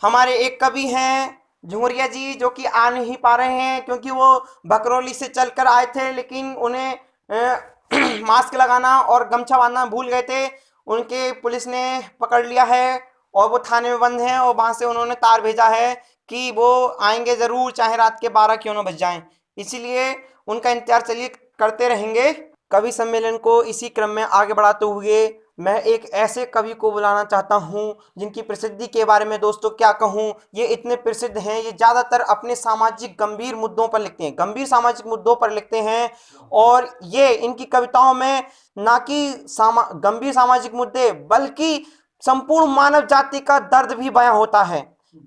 हमारे एक कवि हैं झुमरिया जी, जो कि आ नहीं पा रहे हैं क्योंकि वो भकरौली से चलकर आए थे, लेकिन उन्हें मास्क लगाना और गमछा बांधना भूल गए थे। उनके पुलिस ने पकड़ लिया है और वो थाने में बंद हैं, और वहां से उन्होंने तार भेजा है कि वो आएंगे जरूर, चाहे रात के 12 क्यों ना बज जाएं। इसीलिए उनका इंतजार चलिए करते रहेंगे। कवि सम्मेलन को इसी क्रम में आगे बढ़ाते हुए मैं एक ऐसे कवि को बुलाना चाहता हूं जिनकी प्रसिद्धि के बारे में दोस्तों क्या कहूं। ये इतने प्रसिद्ध हैं, ये ज़्यादातर अपने सामाजिक गंभीर मुद्दों पर लिखते हैं, गंभीर सामाजिक मुद्दों पर लिखते हैं। और ये इनकी कविताओं में ना कि गंभीर सामाजिक मुद्दे बल्कि संपूर्ण मानव जाति का दर्द भी बयां होता है।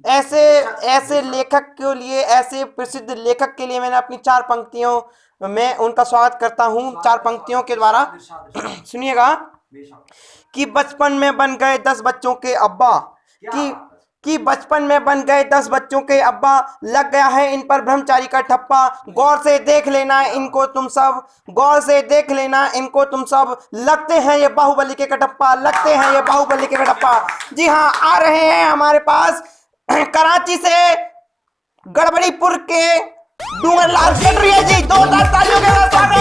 ऐसे ऐसे लेखक के लिए, ऐसे प्रसिद्ध लेखक के लिए मैंने अपनी 4 पंक्तियों में उनका स्वागत करता हूं, 4 पंक्तियों के द्वारा। सुनिएगा कि बचपन में बन गए 10 बच्चों के अब्बा, कि बचपन में बन गए 10 बच्चों के अब्बा, लग गया है इन पर ब्रह्मचारी का ठप्पा। गौर से देख लेना इनको तुम सब, गौर से देख लेना इनको तुम सब, लगते हैं ये बाहुबली के कटप्पा, लगते हैं ये बाहुबली के कटप्पा। जी हाँ, आ रहे हैं हमारे पास कराची से गड़बड़ीपुर के डूंगरलाल कटरिया जी। 2 तालियों के साथ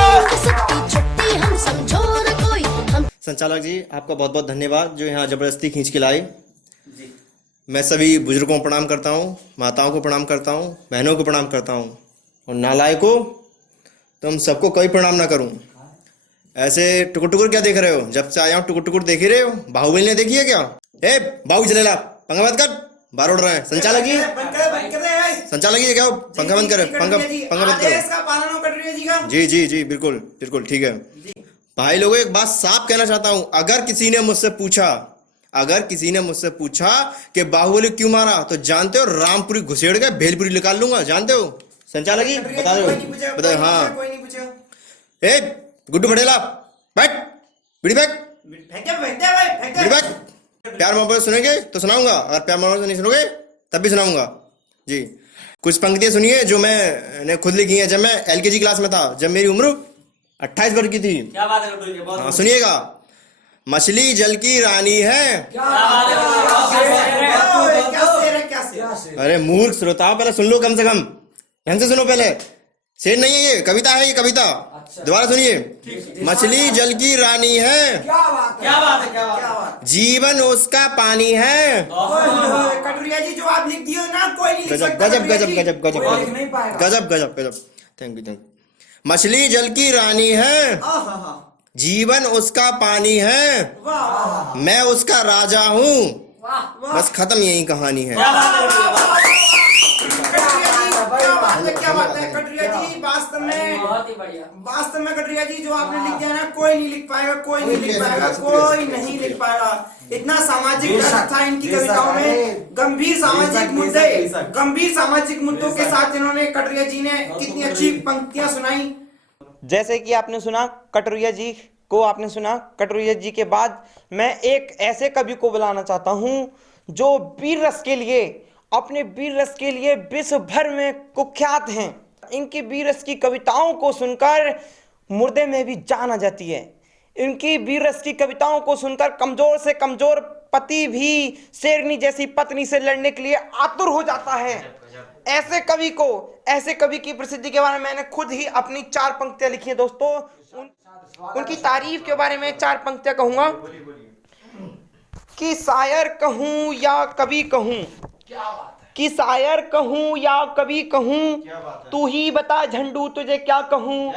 संचालक जी, आपका बहुत बहुत धन्यवाद जो यहाँ जबरदस्ती खींच के लाए। मैं सभी बुजुर्गों को प्रणाम करता हूँ, माताओं को प्रणाम करता हूँ, बहनों को प्रणाम करता हूँ, और नालायकों तुम सबको कोई प्रणाम ना करूँ। ऐसे टुकुर टुकुर क्या देख रहे हो? जब से आया हूँ टुकुर टुकुर देख ही रहे हो। बाहुबली ने देखी है क्या? ए बाहु जलेला, पंखा बंद कर, बाहर उड़ रहे हैं। संचालक जी, संचालक जी क्या हो? पंखा बंद करे, पंखा बंद करो। जी जी जी, बिल्कुल बिल्कुल ठीक है। भाई लोगों, एक बात साफ कहना चाहता हूं, अगर किसी ने मुझसे पूछा कि बाहुबली क्यों मारा, तो जानते हो रामपुरी घुसेड़ के भेलपुरी निकाल लूंगा, जानते हो? संचालक जी बता दो, बता। हाँ ए गुड्डू भटेला, बैठ, बिड़ी बैठ, बिड़ी बैठ। प्यार मोहब्बत सुनेंगे तो सुनाऊंगा, अगर प्यार मोहब्बत नहीं सुनोगे तब भी सुनाऊंगा जी। कुछ पंक्तियां सुनिए जो मैंने खुद लिखी है जब मैं LKG क्लास में था, जब मेरी उम्र 28 वर्ष की थी। क्या बात है? हाँ, सुनिएगा। मछली जल की रानी है। क्या बात है? अरे मूर्ख श्रोताओं, पहले सुन लो, कम से कम ध्यान से सुनो। पहले शेर नहीं है ये, कविता है ये, कविता। दोबारा सुनिए। मछली जल की रानी है। क्या बात है? क्या बात? जीवन उसका पानी है। कटरिया जी, जो आप लिख दिए ना, कोई नहीं लिख सकता। गजब गजब गजब गजब गजब गजब गजब। Thank you. मछली जल की रानी है, जीवन उसका पानी है, मैं उसका राजा हूँ, बस खत्म, यही कहानी है। क्या बात है कटरिया जी, वास्तव में कटरिया जी जो आपने लिख दिया ना, कोई नहीं लिख पाएगा, कोई नहीं लिख पाएगा, कोई नहीं लिख पाएगा। इतना सामाजिक था इनकी कविताओं में, गंभीर सामाजिक मुद्दों के साथ इन्होंने, कटरिया जी ने कितनी अच्छी पंक्तियां सुनाई। जैसे कि आपने सुना कटरिया जी को, आपने सुना कटरिया जी के बाद मैं एक ऐसे कवि को बुलाना चाहता हूं जो वीर रस के लिए, अपने वीर रस के लिए विश्व भर में कुख्यात हैं। इनकी वीर रस की कविताओं को सुनकर मुर्दे में भी जान आ जाती है। इनकी वीर रस की कविताओं को सुनकर कमजोर से कमजोर पति भी शेरनी जैसी पत्नी से लड़ने के लिए आतुर हो जाता है। ऐसे कवि की प्रसिद्धि के बारे में मैंने खुद ही अपनी 4 पंक्तियां लिखी हैं दोस्तों। उनकी तारीफ के बारे में 4 पंक्तियां कहूंगा कि शायर कहूं या कवि कहूं, कि शायर कहूं या कवि कहूं, तू ही बता झंडू तुझे क्या कहूं।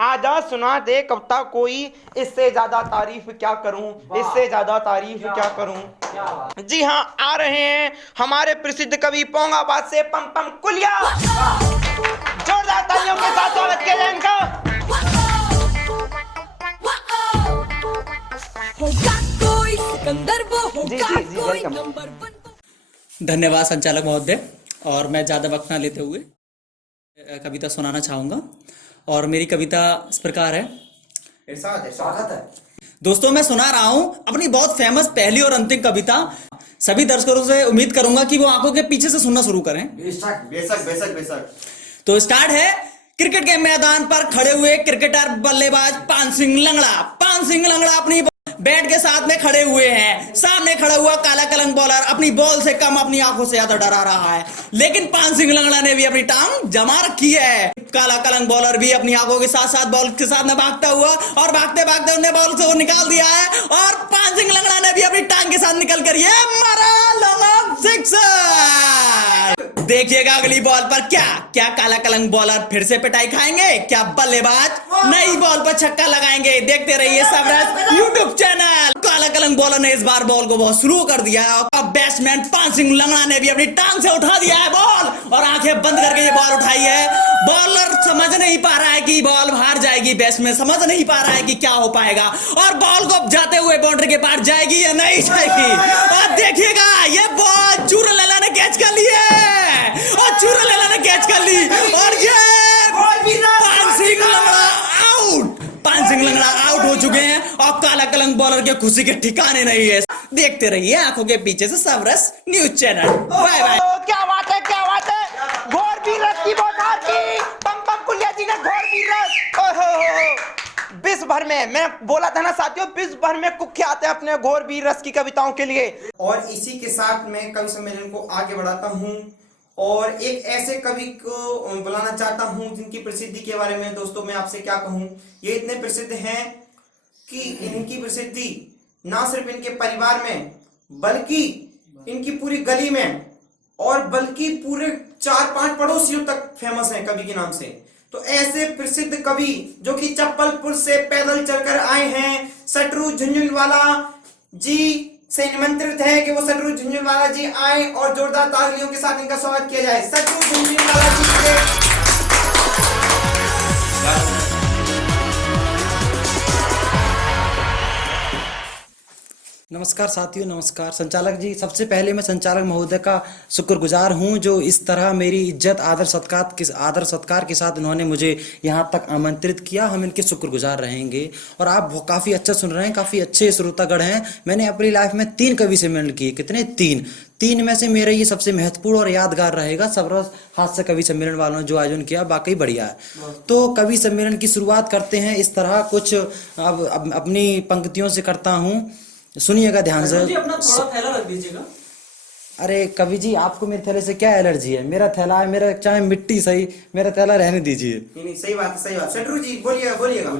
आजा सुना दे कविता कोई, इससे ज्यादा तारीफ क्या करूं, इससे ज्यादा तारीफ क्या करूं। जी हाँ, आ रहे हैं हमारे प्रसिद्ध कवि पोंगाबाद से पम पम कुलिया। जोरदार तालियों के साथ स्वागत किया जाए इनका। धन्यवाद संचालक महोदय। और मैं ज़्यादा वक्त ना लेते हुए कविता सुनाना चाहूँगा, और मेरी कविता इस प्रकार है। स्वागत है दोस्तों, मैं सुना रहा हूँ अपनी बहुत फेमस पहली और अंतिम कविता। सभी दर्शकों से उम्मीद करूंगा कि वो आंखों के पीछे से सुनना शुरू करें। बेशक बेशक बेशक बेशक। तो स्टार्ट है। क्रिकेट के मैदान पर खड़े हुए क्रिकेटर बल्लेबाज पान सिंह लंगड़ा अपनी बैट के साथ में खड़े हुए हैं। सामने खड़ा हुआ काला कलंक बॉलर अपनी बॉल से कम अपनी आंखों से ज्यादा डरा रहा है, लेकिन पान सिंह लंगड़ा ने भी अपनी टांग जमा रखी है। काला कलंक बॉलर भी अपनी आंखों के साथ साथ बॉल के साथ में भागता हुआ और भागते भागते उसने बॉल से वो निकाल दिया है और पान सिंह लंगड़ा ने भी अपनी टांग के साथ निकल कर ये मारा लॉन्ग सिक्सर। देखिएगा अगली बॉल पर क्या काला कलंक बॉलर फिर से पिटाई खाएंगे, क्या बल्लेबाज नई बॉल पर छक्का लगाएंगे। देखते रहिए सबरस यूट्यूब चैनल। काला कलंक बॉलर ने इस बार बॉल को बहुत स्लो कर दिया है और बैट्समैन पान सिंह लंगड़ा ने भी अपनी टांग से उठा दिया है बॉल और आंखें बंद करके ये बॉल उठाई है। बॉलर समझ नहीं पा रहा है कि बॉल बाहर जाएगी, बैट्समैन समझ नहीं पा रहा है कि क्या हो पाएगा और बॉल को जाते हुए बाउंड्री के पार जाएगी या नहीं जाएगी। और देखिएगा ये बॉल चूरा लैला ने कैच कर ली है और चूरा लैला ने कैच कर ली और ये पान सिंह लंगड़ा आउट। पान सिंह लंगड़ा आउट हो चुके हैं और काला कलंक बॉलर के खुशी के ठिकाने नहीं है। देखते रहिए आंखों के पीछे से Sabras news channel. Bye bye. क्या बात है, क्या बात है। घोर वीररस की बौछार की बम बम पुलिया जी ने घोर वीररस। ओहो, विश्व भर में, मैं बोला था ना साथियों, विश्व भर में कुख्यात है अपने घोर वीररस की कविताओं के लिए। और इसी के साथ मैं कवि सम्मेलन को आगे बढ़ाता हूँ और एक ऐसे कवि को बुलाना चाहता हूँ जिनकी प्रसिद्धि के बारे में दोस्तों मैं आपसे क्या कहूँ। ये इतने प्रसिद्ध हैं कि इनकी प्रसिद्धि ना सिर्फ इनके परिवार में बल्कि इनकी पूरी गली में और बल्कि पूरे 4-5 पड़ोसियों तक फेमस हैं कवि के नाम से। तो ऐसे प्रसिद्ध कवि जो कि चप्पलपुर से पैदल चलकर आए हैं, सटरू झुंझुनवाला जी से निमंत्रित है कि वो सटरू झुंझुनवाला जी आए और जोरदार तालियों के साथ इनका स्वागत किया जाए। सटरू झुंझुनवाला जी से नमस्कार साथियों, नमस्कार संचालक जी। सबसे पहले मैं संचालक महोदय का शुक्रगुजार हूं जो इस तरह मेरी इज्जत आदर सत्कार के साथ उन्होंने मुझे यहां तक आमंत्रित किया। हम इनके शुक्रगुजार रहेंगे। और आप काफ़ी अच्छा सुन रहे हैं, काफ़ी अच्छे श्रोतागण हैं। मैंने अपनी लाइफ में 3 कवि सम्मेलन किए। कितने? 3 में से मेरा ये सबसे महत्वपूर्ण और यादगार रहेगा। सबरस हास्य कवि सम्मेलन वालों ने जो आयोजन किया वाकई बढ़िया है। तो कवि सम्मेलन की शुरुआत करते हैं इस तरह कुछ अब अपनी पंक्तियों से करता हूँ, सुनिएगा ध्यान से। अपना थोड़ा थैला रख दीजिएगा। अरे कवि जी, आपको मेरे थैले से क्या एलर्जी है? मेरा थैला है, मेरा चाहे मिट्टी सही, मेरा थैला रहने दीजिए। नहीं, सही बात, सही बात। सटरू जी बोलिएगा।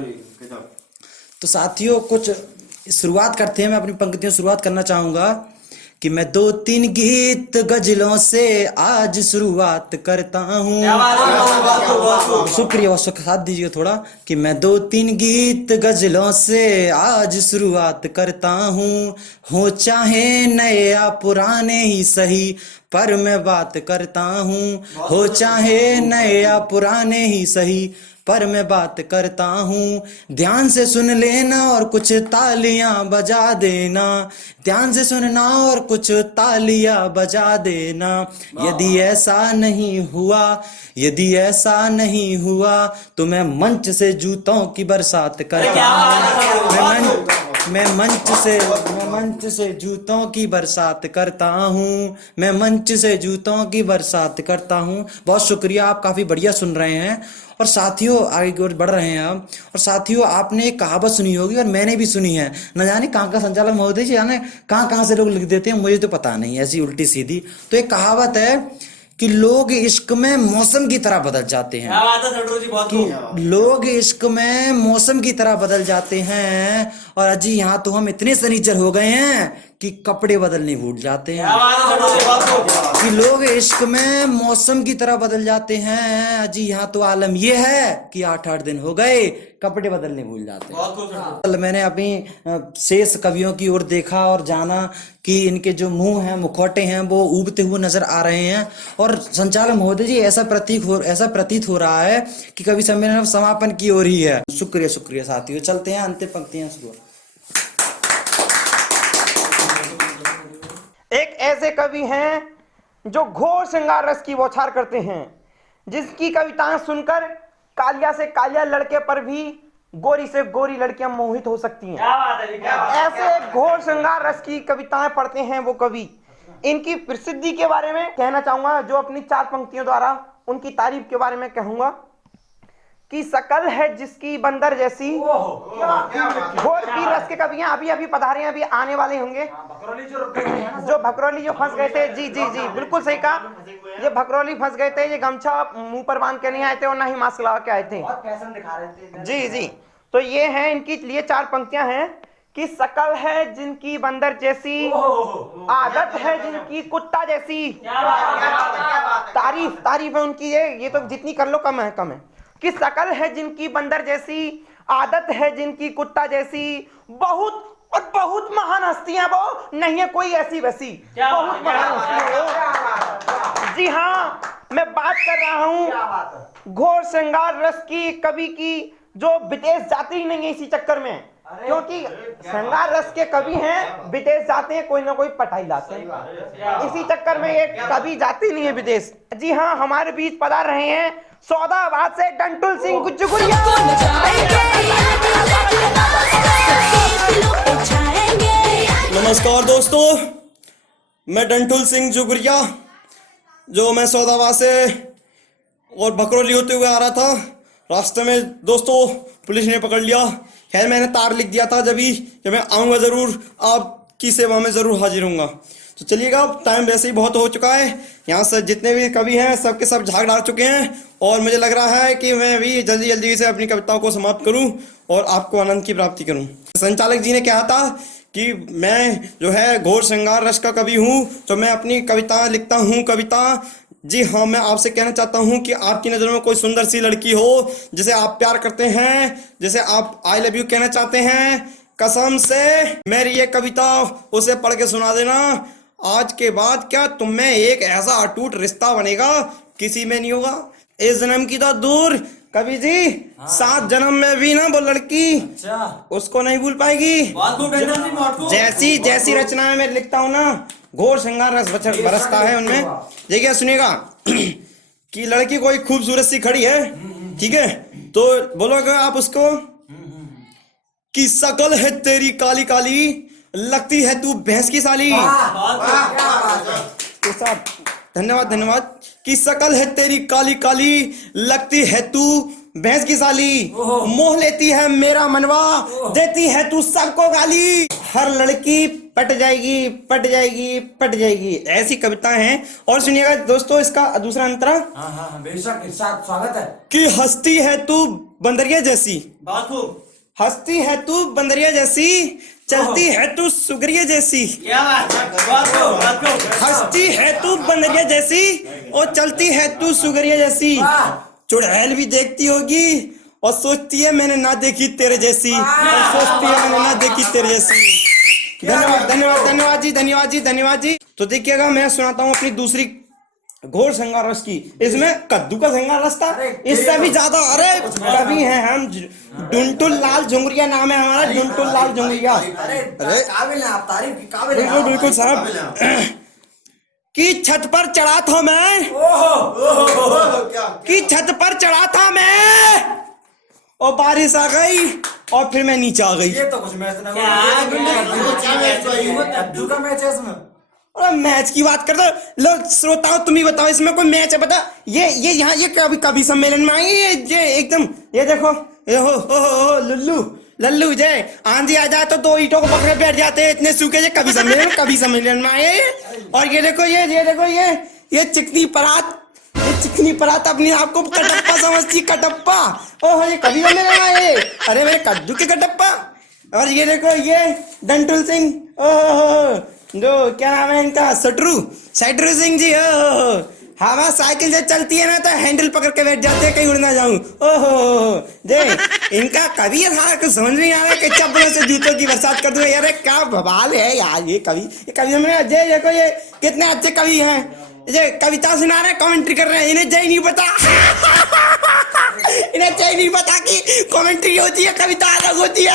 तो साथियों कुछ शुरुआत करते हैं। मैं अपनी पंक्तियों शुरुआत करना चाहूंगा कि मैं 2-3 गीत गजलों से आज शुरुआत करता हूँ। शुक्रिया, साथ दीजिए थोड़ा। कि मैं 2-3 गीत गजलों से आज शुरुआत करता हूँ। हो चाहे नए या पुराने ही सही, पर मैं बात करता हूँ। हो चाहे नए या पुराने ही सही, पर मैं बात करता हूँ। ध्यान से सुन लेना और कुछ तालियां बजा देना। ध्यान से सुनना और कुछ तालियां बजा देना। यदि ऐसा नहीं हुआ तो मैं मंच से जूतों की बरसात करता हूँ। मैं मंच से जूतों की बरसात करता हूँ। मैं मंच से जूतों की बरसात करता हूँ। बहुत शुक्रिया, आप काफी बढ़िया सुन रहे हैं। और साथियों आगे की ओर बढ़ रहे हैं आप। और साथियों आपने एक कहावत सुनी होगी और मैंने भी सुनी है। न जाने कहाँ का संचालक महोदय जी, जाने कहाँ से लोग लिख देते हैं, मुझे तो पता नहीं, ऐसी उल्टी सीधी। तो एक कहावत है कि लोग इश्क में मौसम की तरह बदल जाते हैं। क्या बात है सटरू जी, बहुत कि लोग इश्क में मौसम की तरह बदल जाते हैं। और अजी यहाँ तो हम इतने सनीचर हो गए हैं कि कपड़े बदलने भूल जाते हैं। कि लोग इश्क में मौसम की तरह बदल जाते हैं। अजी यहाँ तो आलम ये है कि 8-8 दिन हो गए कपड़े बदलने भूल जाते हैं। कल मैंने अपनी शेष कवियों की ओर देखा और जाना कि इनके जो मुंह हैं, मुखौटे हैं, वो उबते हुए नजर आ रहे हैं। और संचालक महोदय जी ऐसा प्रतीत हो रहा है कि कवि सम्मेलन अब समापन की ओर ही है। शुक्रिया साथियों। चलते हैं अंतिम पंक्तियां शुरू। एक ऐसे कवि हैं जो घोर श्रृंगार रस की बौछार करते हैं, जिसकी कविताएं सुनकर कालिया से कालिया लड़के पर भी गोरी से गोरी लड़कियां मोहित हो सकती हैं। क्या बात है, क्या बात है। ऐसे घोर श्रृंगार रस की कविताएं पढ़ते हैं वो कवि। इनकी प्रसिद्धि के बारे में कहना चाहूंगा, जो अपनी 4 पंक्तियों द्वारा उनकी तारीफ के बारे में कहूंगा की शकल है जिसकी बंदर जैसी। घोर की रस के कवि हैं, अभी अभी पधारे हैं, अभी आने वाले होंगे। जो भकरौली जो फंस गए थे, जी जी जी बिल्कुल सही कहा, ये भकरौली फंस गए थे, ये गमछा मुंह पर बांध के नहीं आए थे और ना ही मास्क लगा के आए थे। फैशन दिखा रहे थे। जी जी, तो ये हैं इनकी लिए 4 पंक्तियां हैं कि शकल है जिनकी बंदर जैसी, आदत है जिनकी कुत्ता जैसी। तारीफ है उनकी, ये तो जितनी कर लो कम है कि शकल है जिनकी बंदर जैसी, आदत है जिनकी कुत्ता जैसी, बहुत और बहुत महान हस्तियां वो, नहीं है कोई ऐसी वैसी, बहुत महान हस्तियां वो। जी हाँ, मैं बात कर रहा हूँ घोर श्रृंगार रस की कवि की, जो विदेश जाते ही नहीं है इसी चक्कर में, क्योंकि श्रृंगार रस के कवि हैं, विदेश जाते हैं, कोई ना कोई पटाई लाते हैं, इसी चक्कर में ये कवि जाते ही नहीं है विदेश। जी हाँ, हमारे बीच पधार रहे हैं सौदाबाद से डंटुल सिंह जुगुरिया। नमस्कार दोस्तों, मैं डंटुल सिंह जुगुरिया, जो मैं सौदाबाद से और भकरौली होते हुए आ रहा था। रास्ते में दोस्तों पुलिस ने पकड़ लिया। खैर मैंने तार लिख दिया था जब मैं आऊँगा ज़रूर, आपकी सेवा में ज़रूर हाजिर हूँगा। तो चलिएगा, टाइम वैसे ही बहुत हो चुका है, यहाँ से जितने भी कवि हैं सब के सब झाग डाल चुके हैं और मुझे लग रहा है कि मैं भी जल्दी जल्दी से अपनी कविताओं को समाप्त करूँ और आपको आनंद की प्राप्ति करूँ। संचालक जी ने कहा था कि मैं जो है घोर श्रृंगार रस का कवि हूँ, तो मैं अपनी कविता लिखता हूँ। कविता, जी हाँ, मैं आपसे कहना चाहता हूँ कि आपकी नज़रों में कोई सुंदर सी लड़की हो जिसे आप प्यार करते हैं, जिसे आप आई लव यू कहना चाहते हैं, कसम से मेरी ये कविता उसे पढ़ के सुना देना। आज के बाद क्या तुम में एक ऐसा अटूट रिश्ता बनेगा, किसी में नहीं होगा। इस जन्म की तो दूर कवि जी, 7 जन्म में भी ना वो लड़की उसको नहीं भूल पाएगी। जैसी जैसी रचनाएं मैं लिखता हूँ ना, घोर श्रृंगार रस बरसता है उनमें। देखिए सुनिएगा कि लड़की कोई खूबसूरत सी खड़ी है, ठीक है, तो बोलोगे आप उसको कि शकल है तेरी काली काली, लगती है तू भैंस की साली। तो साहब धन्यवाद। कि शकल है तेरी काली काली, लगती है तू भैंस की साली, मोह लेती है मेरा मनवा, देती है तू सबको गाली, हर लड़की पट जाएगी। ऐसी कविताएं हैं। और सुनिएगा दोस्तों इसका दूसरा अंतरा, बेशक इरशाद, स्वागत है। कि हस्ती है तू बंदरिया जैसी, हस्ती है तू बंदरिया जैसी, चलती है तू सुगरिया जैसी। हस्ती है तू बंदरिया जैसी और चलती है तू सुगरिया जैसी। चुड़ैल भी देखती होगी और सोचती है मैंने ना देखी तेरे जैसी, और सोचती है मैंने ना देखी तेरे जैसी। धन्यवाद जी। तो देखिएगा मैं सुनाता हूँ अपनी दूसरी घोर श्रृंगार रस की। इसमें कद्दू का श्रृंगार रस था, इससे भी ज्यादा। अरे कवि हैं हम, डुंटुल लाल जुंगरिया नाम है हमारा, डुंटुल लाल जुंगरिया। अरे काबिल हैं आप, तारीफ की काबिल हैं। बिल्कुल साहब। कि छत पर चढ़ा था मैं, कि छत पर चढ़ा था मैं, और बारिश आ गई और फिर मैं नीचे आ गई। ये तो कुछ मैच ना, कद्दू का मैच है इसमें। और मैच की बात कर दो, लोग श्रोताओं तुम ही बताओ इसमें कोई मैच है? बता, ये यहाँ ये कभी सम्मेलन में आई, ये एकदम, ये देखो, ये हो लल्लू जय, आंधी आ जाए तो 2 ईंटों को पकड़े बैठ जाते हैं, इतने सूखे। कभी सम्मेलन में आए। और ये देखो ये चिकनी परात अपने आप को कटप्पा समझती, कटप्पा। ओह ये कभी सम्मेलन में आए, अरे मेरे कद्दू के कटप्पा। और ये देखो ये डंटुल सिंह, ओह जो क्या नाम है इनका, सटरू सिंह जी। हवा साइकिल से चलती है ना तो हैंडल पकड़ के बैठ जाते हैं, कहीं उड़ ना जाऊं। ओहो जे इनका कवि था, कुछ समझ नहीं आ रहा कि चप्पलों से जूतों की बरसात कर दूं। यार क्या बवाल है यार, ये कवि में जय देखो, ये कितने अच्छे कवि हैं, ये कविता सुना रहे, कमेंट्री कर रहे हैं। इन्हें जय नहीं पता इन्हें जय नहीं पता कि कमेंट्री होती है, कविता अलग होती है।